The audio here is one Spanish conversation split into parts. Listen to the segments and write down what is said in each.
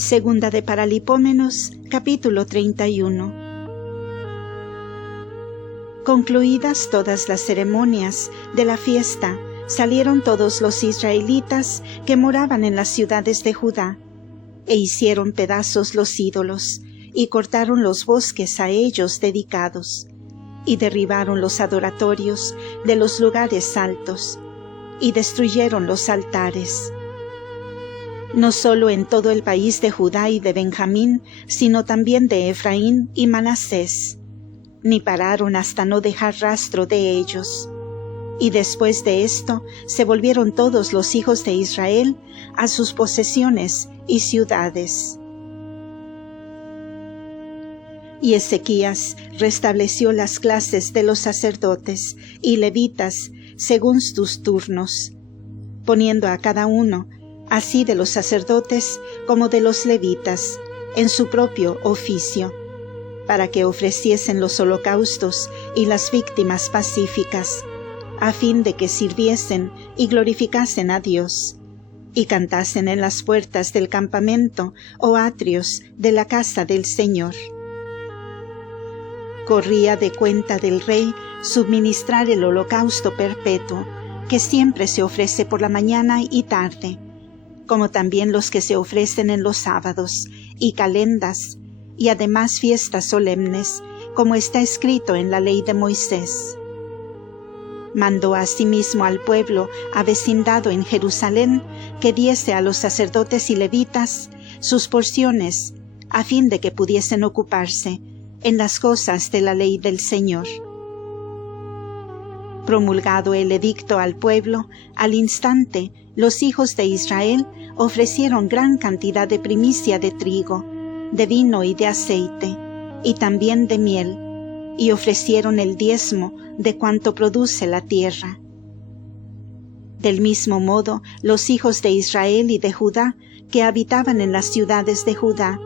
Segunda de Paralipómenos, capítulo 31. Concluidas todas las ceremonias de la fiesta, salieron todos los israelitas que moraban en las ciudades de Judá, e hicieron pedazos los ídolos, y cortaron los bosques a ellos dedicados, y derribaron los adoratorios de los lugares altos, y destruyeron los altares. No solo en todo el país de Judá y de Benjamín, sino también de Efraín y Manasés, ni pararon hasta no dejar rastro de ellos. Y después de esto se volvieron todos los hijos de Israel a sus posesiones y ciudades. Y Ezequías restableció las clases de los sacerdotes y levitas según sus turnos, poniendo a cada uno, así de los sacerdotes como de los levitas, en su propio oficio, para que ofreciesen los holocaustos y las víctimas pacíficas, a fin de que sirviesen y glorificasen a Dios, y cantasen en las puertas del campamento o atrios de la casa del Señor. Corría de cuenta del rey suministrar el holocausto perpetuo, que siempre se ofrece por la mañana y tarde, como también los que se ofrecen en los sábados y calendas, y además fiestas solemnes, como está escrito en la ley de Moisés. Mandó asimismo al pueblo avecindado en Jerusalén que diese a los sacerdotes y levitas sus porciones, a fin de que pudiesen ocuparse en las cosas de la ley del Señor. Promulgado el edicto al pueblo, al instante los hijos de Israel ofrecieron gran cantidad de primicia de trigo, de vino y de aceite, y también de miel, y ofrecieron el diezmo de cuanto produce la tierra. Del mismo modo, los hijos de Israel y de Judá, que habitaban en las ciudades de Judá,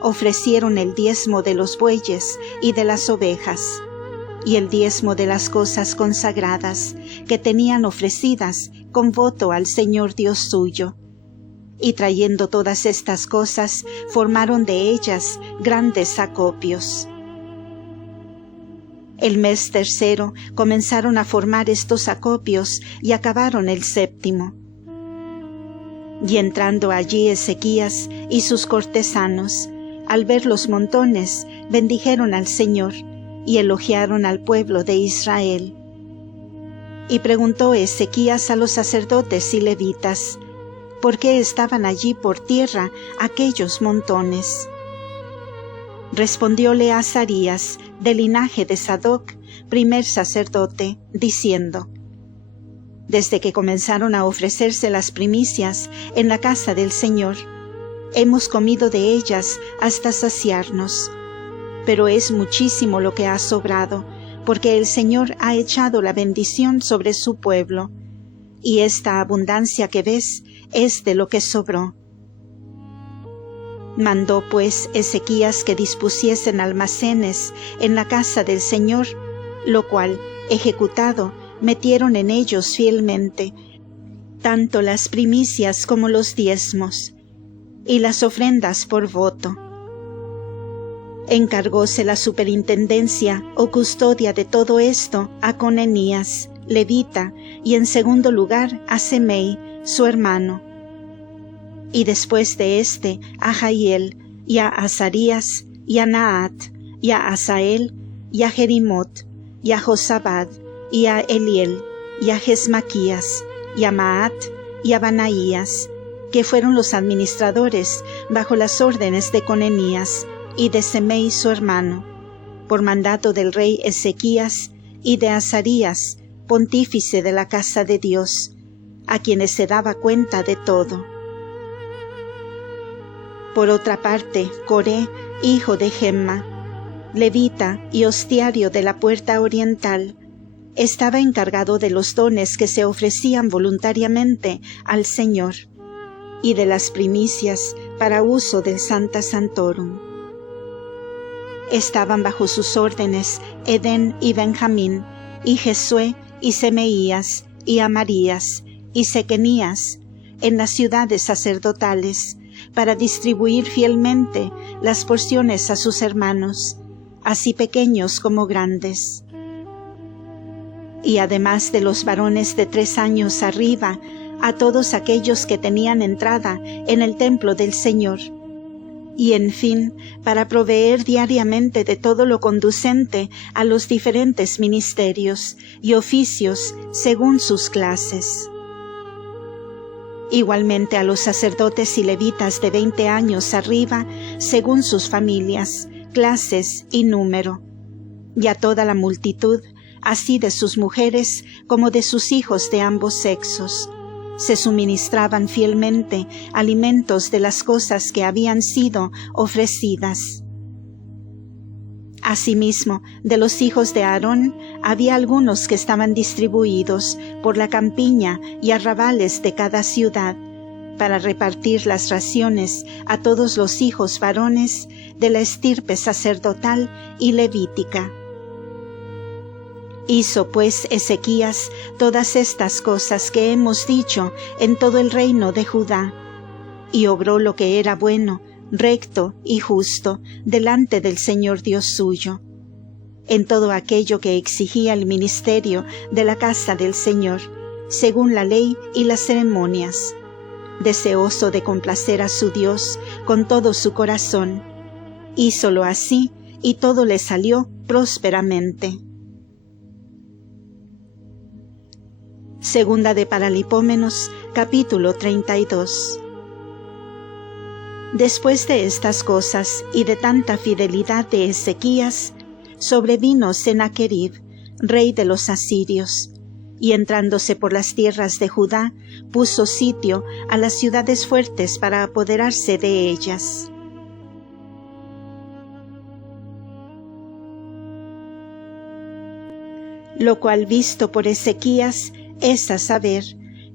ofrecieron el diezmo de los bueyes y de las ovejas, y el diezmo de las cosas consagradas que tenían ofrecidas con voto al Señor Dios suyo. Y trayendo todas estas cosas, formaron de ellas grandes acopios. El mes tercero comenzaron a formar estos acopios y acabaron el séptimo. Y entrando allí Ezequías y sus cortesanos, al ver los montones, bendijeron al Señor y elogiaron al pueblo de Israel. Y preguntó Ezequías a los sacerdotes y levitas, ¿por qué estaban allí por tierra aquellos montones? Respondióle Azarías, del linaje de Sadoc, primer sacerdote, diciendo, desde que comenzaron a ofrecerse las primicias en la casa del Señor, hemos comido de ellas hasta saciarnos, pero es muchísimo lo que ha sobrado, porque el Señor ha echado la bendición sobre su pueblo, y esta abundancia que ves es de lo que sobró. Mandó pues Ezequías que dispusiesen almacenes en la casa del Señor, lo cual, ejecutado, metieron en ellos fielmente, tanto las primicias como los diezmos, y las ofrendas por voto. Encargóse la superintendencia o custodia de todo esto a Conenías, levita, y en segundo lugar a Semei, su hermano. Y después de éste a Jahiel, y a Azarías, y a Naat, y a Asael, y a Jerimot, y a Josabad, y a Eliel, y a Jesmaquías, y a Maat, y a Banaías, que fueron los administradores bajo las órdenes de Conenías y de Semei su hermano, por mandato del rey Ezequías y de Azarías, pontífice de la casa de Dios, a quienes se daba cuenta de todo. Por otra parte, Coré, hijo de Gemma, levita y hostiario de la puerta oriental, estaba encargado de los dones que se ofrecían voluntariamente al Señor, y de las primicias para uso del Sancta Sanctorum. Estaban bajo sus órdenes Edén y Benjamín, y Jesué y Semeías, y Amarías, y Sequenías, en las ciudades sacerdotales, para distribuir fielmente las porciones a sus hermanos, así pequeños como grandes. Y además de los varones de 3 años arriba, a todos aquellos que tenían entrada en el templo del Señor, y en fin, para proveer diariamente de todo lo conducente a los diferentes ministerios y oficios según sus clases. Igualmente a los sacerdotes y levitas de 20 años arriba, según sus familias, clases y número, y a toda la multitud, así de sus mujeres como de sus hijos de ambos sexos, se suministraban fielmente alimentos de las cosas que habían sido ofrecidas. Asimismo, de los hijos de Aarón había algunos que estaban distribuidos por la campiña y arrabales de cada ciudad, para repartir las raciones a todos los hijos varones de la estirpe sacerdotal y levítica. Hizo pues Ezequías todas estas cosas que hemos dicho en todo el reino de Judá, y obró lo que era bueno, recto y justo delante del Señor Dios suyo, en todo aquello que exigía el ministerio de la casa del Señor, según la ley y las ceremonias, deseoso de complacer a su Dios con todo su corazón. Hízolo así, y todo le salió prósperamente. Segunda de Paralipómenos, capítulo 32. Después de estas cosas y de tanta fidelidad de Ezequías, sobrevino Sennacherib, rey de los asirios, y entrándose por las tierras de Judá, puso sitio a las ciudades fuertes para apoderarse de ellas. Lo cual visto por Ezequías es a saber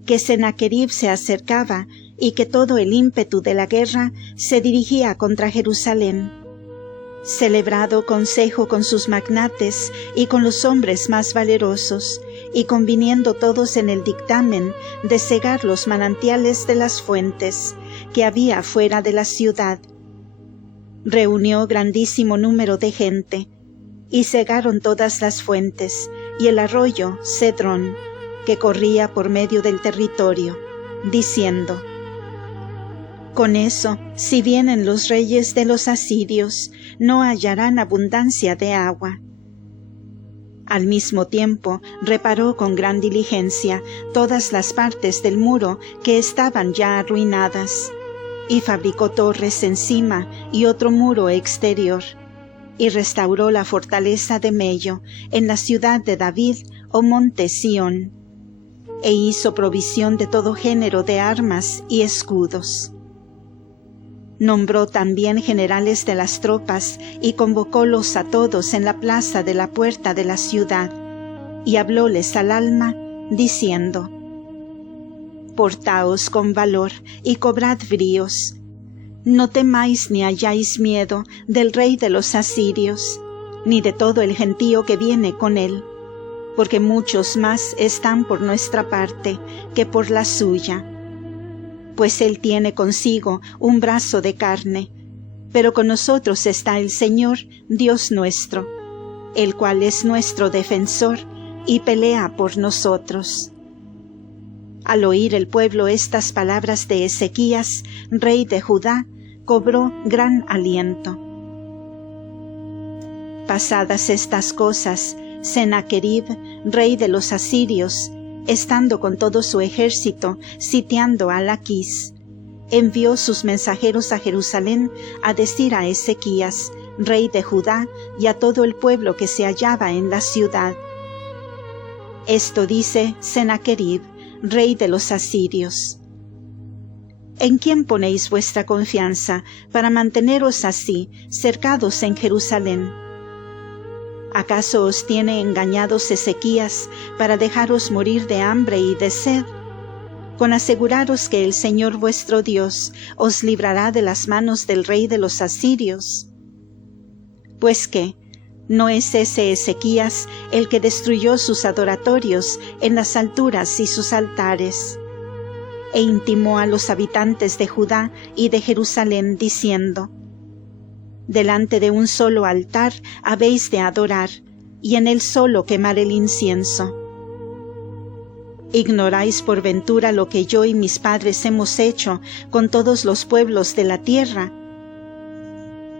que Sennacherib se acercaba y que todo el ímpetu de la guerra se dirigía contra Jerusalén. Celebrado consejo con sus magnates y con los hombres más valerosos, y conviniendo todos en el dictamen de cegar los manantiales de las fuentes que había fuera de la ciudad, reunió grandísimo número de gente, y cegaron todas las fuentes y el arroyo Cedrón, que corría por medio del territorio, diciendo: con eso, si vienen los reyes de los asirios, no hallarán abundancia de agua. Al mismo tiempo, reparó con gran diligencia todas las partes del muro que estaban ya arruinadas, y fabricó torres encima y otro muro exterior, y restauró la fortaleza de Mello en la ciudad de David o monte Sión, e hizo provisión de todo género de armas y escudos. Nombró también generales de las tropas y convocólos a todos en la plaza de la puerta de la ciudad, y hablóles al alma, diciendo: portaos con valor y cobrad bríos. No temáis ni hayáis miedo del rey de los asirios, ni de todo el gentío que viene con él, porque muchos más están por nuestra parte que por la suya. Pues él tiene consigo un brazo de carne, pero con nosotros está el Señor, Dios nuestro, el cual es nuestro defensor y pelea por nosotros. Al oír el pueblo estas palabras de Ezequías, rey de Judá, cobró gran aliento. Pasadas estas cosas, Sennacherib, rey de los asirios, estando con todo su ejército sitiando a Laquis, envió sus mensajeros a Jerusalén a decir a Ezequías, rey de Judá, y a todo el pueblo que se hallaba en la ciudad: esto dice Sennacherib, rey de los asirios: ¿en quién ponéis vuestra confianza para manteneros así, cercados en Jerusalén? ¿Acaso os tiene engañados Ezequías para dejaros morir de hambre y de sed? Con aseguraros que el Señor vuestro Dios os librará de las manos del rey de los asirios. Pues qué, ¿no es ese Ezequías el que destruyó sus adoratorios en las alturas y sus altares? e intimó a los habitantes de Judá y de Jerusalén, diciendo: delante de un solo altar habéis de adorar, y en él solo quemar el incienso. ¿Ignoráis por ventura lo que yo y mis padres hemos hecho con todos los pueblos de la tierra?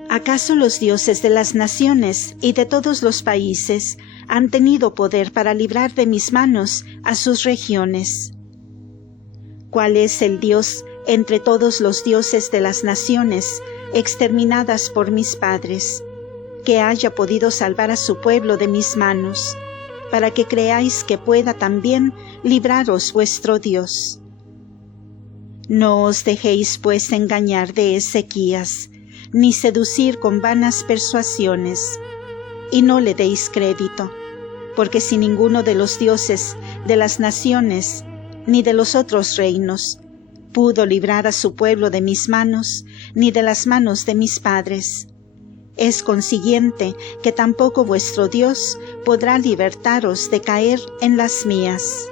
¿Acaso los dioses de las naciones y de todos los países han tenido poder para librar de mis manos a sus regiones? ¿Cuál es el Dios entre todos los dioses de las naciones exterminadas por mis padres, que haya podido salvar a su pueblo de mis manos, para que creáis que pueda también libraros vuestro Dios? No os dejéis pues engañar de Ezequías, ni seducir con vanas persuasiones, y no le deis crédito, porque si ninguno de los dioses de las naciones, ni de los otros reinos, pudo librar a su pueblo de mis manos, ni de las manos de mis padres, es consiguiente que tampoco vuestro Dios podrá libertaros de caer en las mías.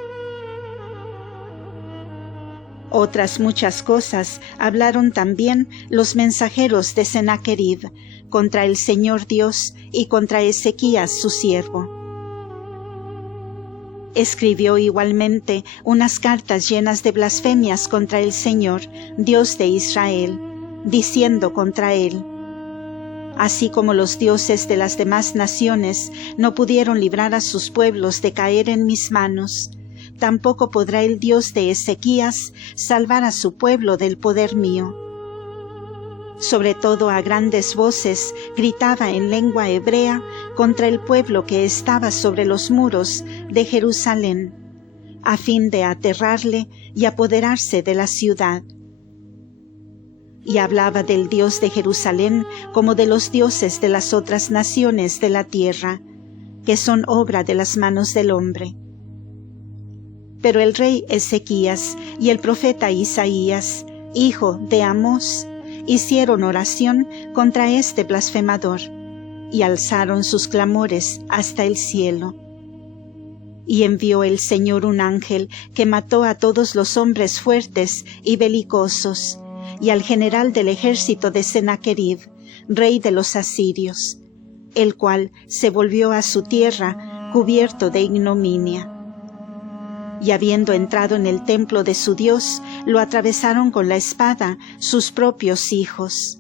Otras muchas cosas hablaron también los mensajeros de Sennacherib contra el Señor Dios y contra Ezequías su siervo. Escribió igualmente unas cartas llenas de blasfemias contra el Señor, Dios de Israel, diciendo contra él: así como los dioses de las demás naciones no pudieron librar a sus pueblos de caer en mis manos, tampoco podrá el Dios de Ezequías salvar a su pueblo del poder mío. Sobre todo a grandes voces gritaba en lengua hebrea contra el pueblo que estaba sobre los muros de Jerusalén, a fin de aterrarle y apoderarse de la ciudad. Y hablaba del Dios de Jerusalén como de los dioses de las otras naciones de la tierra, que son obra de las manos del hombre. Pero el rey Ezequías y el profeta Isaías, hijo de Amós, hicieron oración contra este blasfemador, y alzaron sus clamores hasta el cielo. Y envió el Señor un ángel que mató a todos los hombres fuertes y belicosos, y al general del ejército de Sennacherib, rey de los asirios, el cual se volvió a su tierra cubierto de ignominia. Y habiendo entrado en el templo de su Dios, lo atravesaron con la espada sus propios hijos.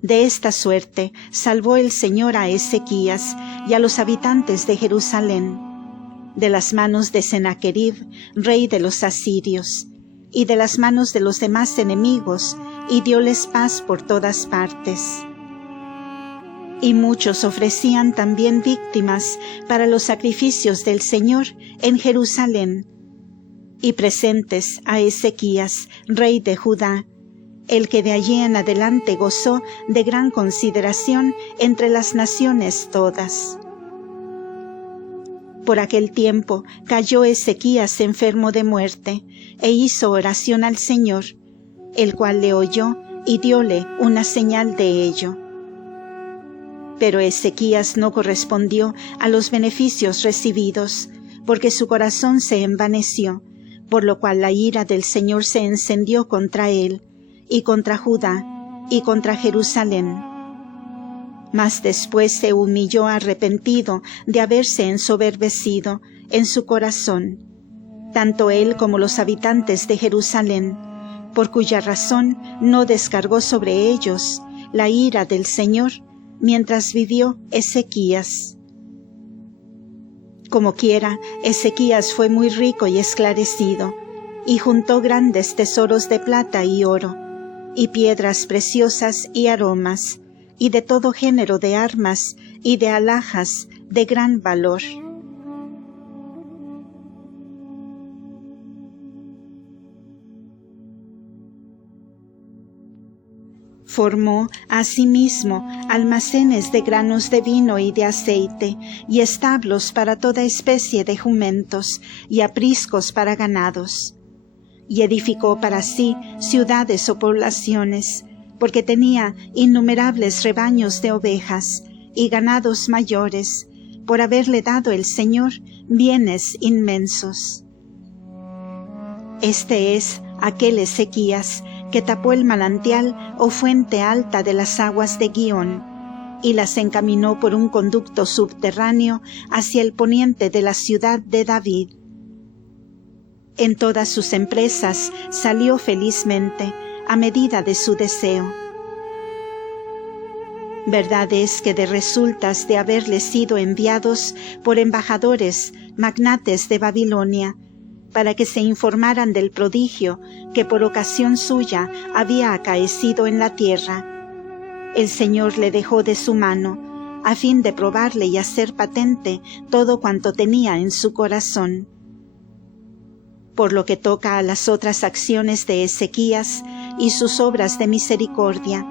De esta suerte salvó el Señor a Ezequías y a los habitantes de Jerusalén, de las manos de Sennacherib, rey de los asirios, y de las manos de los demás enemigos, y dióles paz por todas partes. Y muchos ofrecían también víctimas para los sacrificios del Señor en Jerusalén, y presentes a Ezequías, rey de Judá, el que de allí en adelante gozó de gran consideración entre las naciones todas. Por aquel tiempo cayó Ezequías enfermo de muerte, e hizo oración al Señor, el cual le oyó y dióle una señal de ello. Pero Ezequías no correspondió a los beneficios recibidos, porque su corazón se envaneció, por lo cual la ira del Señor se encendió contra él, y contra Judá, y contra Jerusalén. Mas después se humilló arrepentido de haberse ensoberbecido en su corazón, tanto él como los habitantes de Jerusalén, por cuya razón no descargó sobre ellos la ira del Señor, mientras vivió Ezequías. Como quiera, Ezequías fue muy rico y esclarecido, y juntó grandes tesoros de plata y oro, y piedras preciosas y aromas, y de todo género de armas y de alhajas de gran valor. Formó asimismo almacenes de granos de vino y de aceite, y establos para toda especie de jumentos, y apriscos para ganados. Y edificó para sí ciudades o poblaciones, porque tenía innumerables rebaños de ovejas, y ganados mayores, por haberle dado el Señor bienes inmensos. Este es aquel Ezequías que tapó el manantial o fuente alta de las aguas de Gihón, y las encaminó por un conducto subterráneo hacia el poniente de la ciudad de David. En todas sus empresas salió felizmente, a medida de su deseo. Verdad es que de resultas de haberles sido enviados por embajadores, magnates de Babilonia, para que se informaran del prodigio que por ocasión suya había acaecido en la tierra, el Señor le dejó de su mano, a fin de probarle y hacer patente todo cuanto tenía en su corazón. Por lo que toca a las otras acciones de Ezequías y sus obras de misericordia,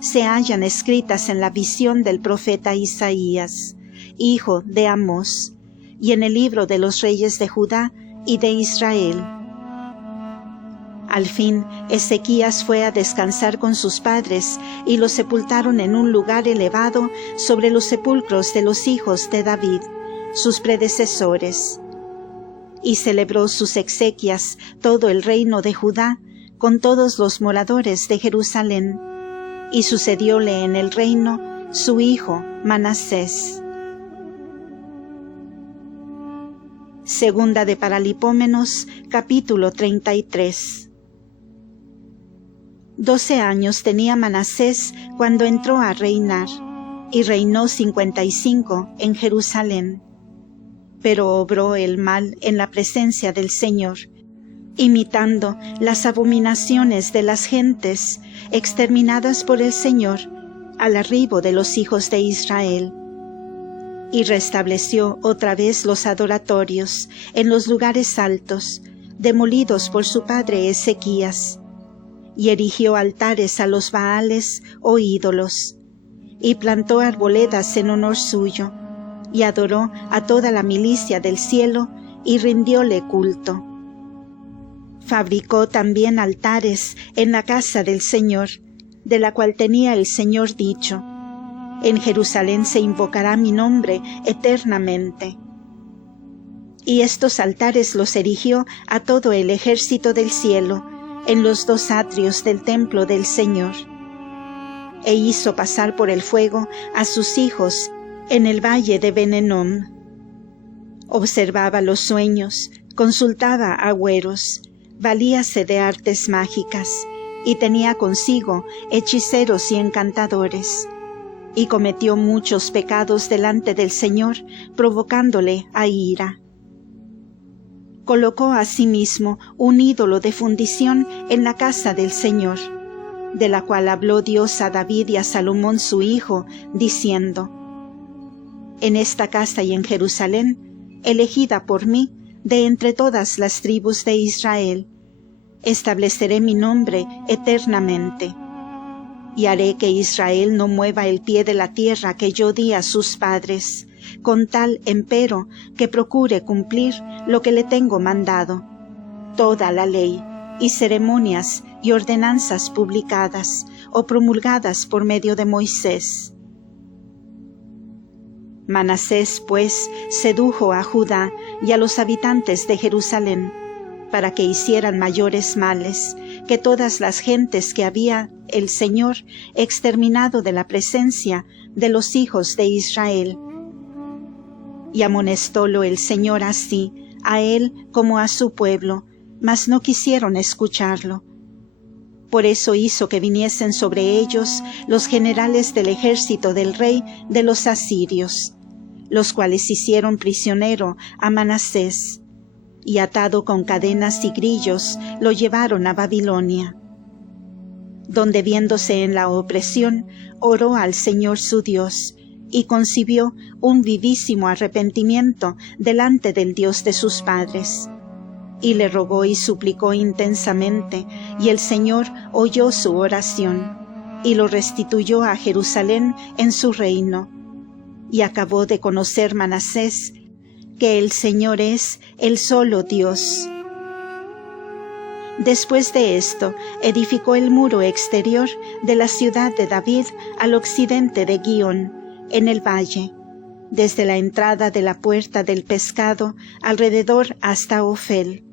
se hallan escritas en la visión del profeta Isaías, hijo de Amós, y en el libro de los reyes de Judá y de Israel. Al fin, Ezequías fue a descansar con sus padres, y lo sepultaron en un lugar elevado sobre los sepulcros de los hijos de David, sus predecesores. Y celebró sus exequias todo el reino de Judá, con todos los moradores de Jerusalén, y sucedióle en el reino su hijo Manasés. Segunda de Paralipómenos, capítulo 33. 12 años tenía Manasés cuando entró a reinar, y reinó 55 en Jerusalén. Pero obró el mal en la presencia del Señor, imitando las abominaciones de las gentes exterminadas por el Señor al arribo de los hijos de Israel. Y restableció otra vez los adoratorios en los lugares altos, demolidos por su padre Ezequías, y erigió altares a los Baales o ídolos, y plantó arboledas en honor suyo, y adoró a toda la milicia del cielo, y rindióle culto. Fabricó también altares en la casa del Señor, de la cual tenía el Señor dicho: en Jerusalén se invocará mi nombre eternamente. Y estos altares los erigió a todo el ejército del cielo, en los 2 atrios del templo del Señor. E hizo pasar por el fuego a sus hijos en el valle de Ben-Enom. Observaba los sueños, consultaba agüeros, valíase de artes mágicas, y tenía consigo hechiceros y encantadores. Y cometió muchos pecados delante del Señor, provocándole a ira. Colocó asimismo un ídolo de fundición en la casa del Señor, de la cual habló Dios a David y a Salomón su hijo, diciendo: en esta casa y en Jerusalén, elegida por mí de entre todas las tribus de Israel, estableceré mi nombre eternamente. Y haré que Israel no mueva el pie de la tierra que yo di a sus padres, con tal, empero, que procure cumplir lo que le tengo mandado, toda la ley, y ceremonias y ordenanzas publicadas o promulgadas por medio de Moisés. Manasés, pues, sedujo a Judá y a los habitantes de Jerusalén, para que hicieran mayores males que todas las gentes que había el Señor exterminado de la presencia de los hijos de Israel. Y amonestólo el Señor así, a él como a su pueblo, mas no quisieron escucharlo. Por eso hizo que viniesen sobre ellos los generales del ejército del rey de los asirios, los cuales hicieron prisionero a Manasés, y atado con cadenas y grillos lo llevaron a Babilonia, donde viéndose en la opresión, oró al Señor su Dios, y concibió un vivísimo arrepentimiento delante del Dios de sus padres. Y le rogó y suplicó intensamente, y el Señor oyó su oración, y lo restituyó a Jerusalén en su reino. Y acabó de conocer Manasés que el Señor es el solo Dios. Después de esto, edificó el muro exterior de la ciudad de David al occidente de Gihón, en el valle, desde la entrada de la puerta del pescado alrededor hasta Ofel,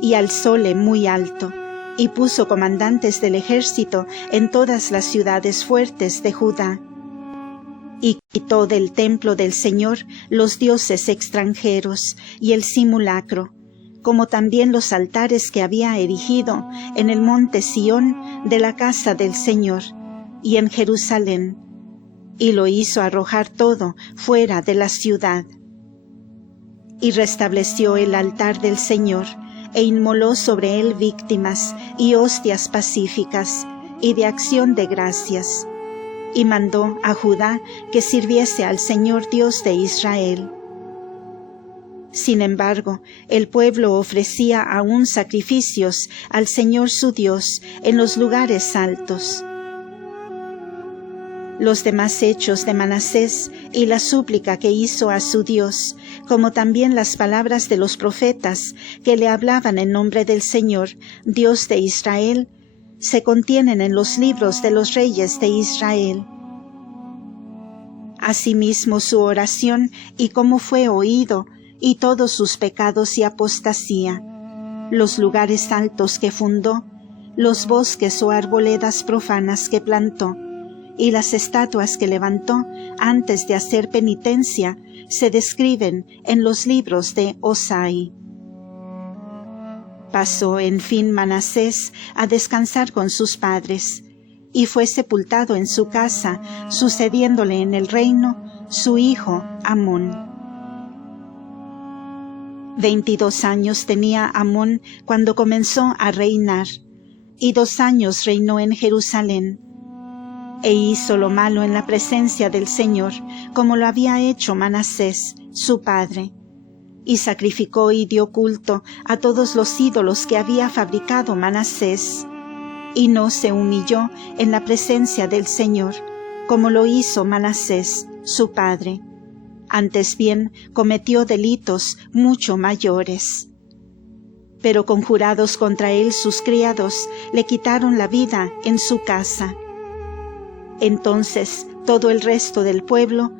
y alzóle muy alto, y puso comandantes del ejército en todas las ciudades fuertes de Judá. Y quitó del templo del Señor los dioses extranjeros y el simulacro, como también los altares que había erigido en el monte Sión de la casa del Señor y en Jerusalén, y lo hizo arrojar todo fuera de la ciudad. Y restableció el altar del Señor, e inmoló sobre él víctimas y hostias pacíficas y de acción de gracias, y mandó a Judá que sirviese al Señor Dios de Israel. Sin embargo, el pueblo ofrecía aún sacrificios al Señor su Dios en los lugares altos. Los demás hechos de Manasés y la súplica que hizo a su Dios, como también las palabras de los profetas que le hablaban en nombre del Señor, Dios de Israel, se contienen en los libros de los reyes de Israel. Asimismo su oración y cómo fue oído, y todos sus pecados y apostasía, los lugares altos que fundó, los bosques o arboledas profanas que plantó, y las estatuas que levantó antes de hacer penitencia, se describen en los libros de Osai. Pasó en fin Manasés a descansar con sus padres, y fue sepultado en su casa, sucediéndole en el reino su hijo Amón. 22 años tenía Amón cuando comenzó a reinar, y 2 años reinó en Jerusalén. E hizo lo malo en la presencia del Señor, como lo había hecho Manasés, su padre, y sacrificó y dio culto a todos los ídolos que había fabricado Manasés, y no se humilló en la presencia del Señor, como lo hizo Manasés, su padre. Antes bien cometió delitos mucho mayores. Pero conjurados contra él sus criados, le quitaron la vida en su casa. Entonces todo el resto del pueblo,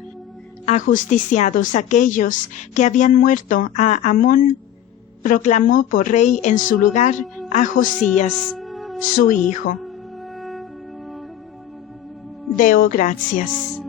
ajusticiados aquellos que habían muerto a Amón, proclamó por rey en su lugar a Josías, su hijo. Deo gracias.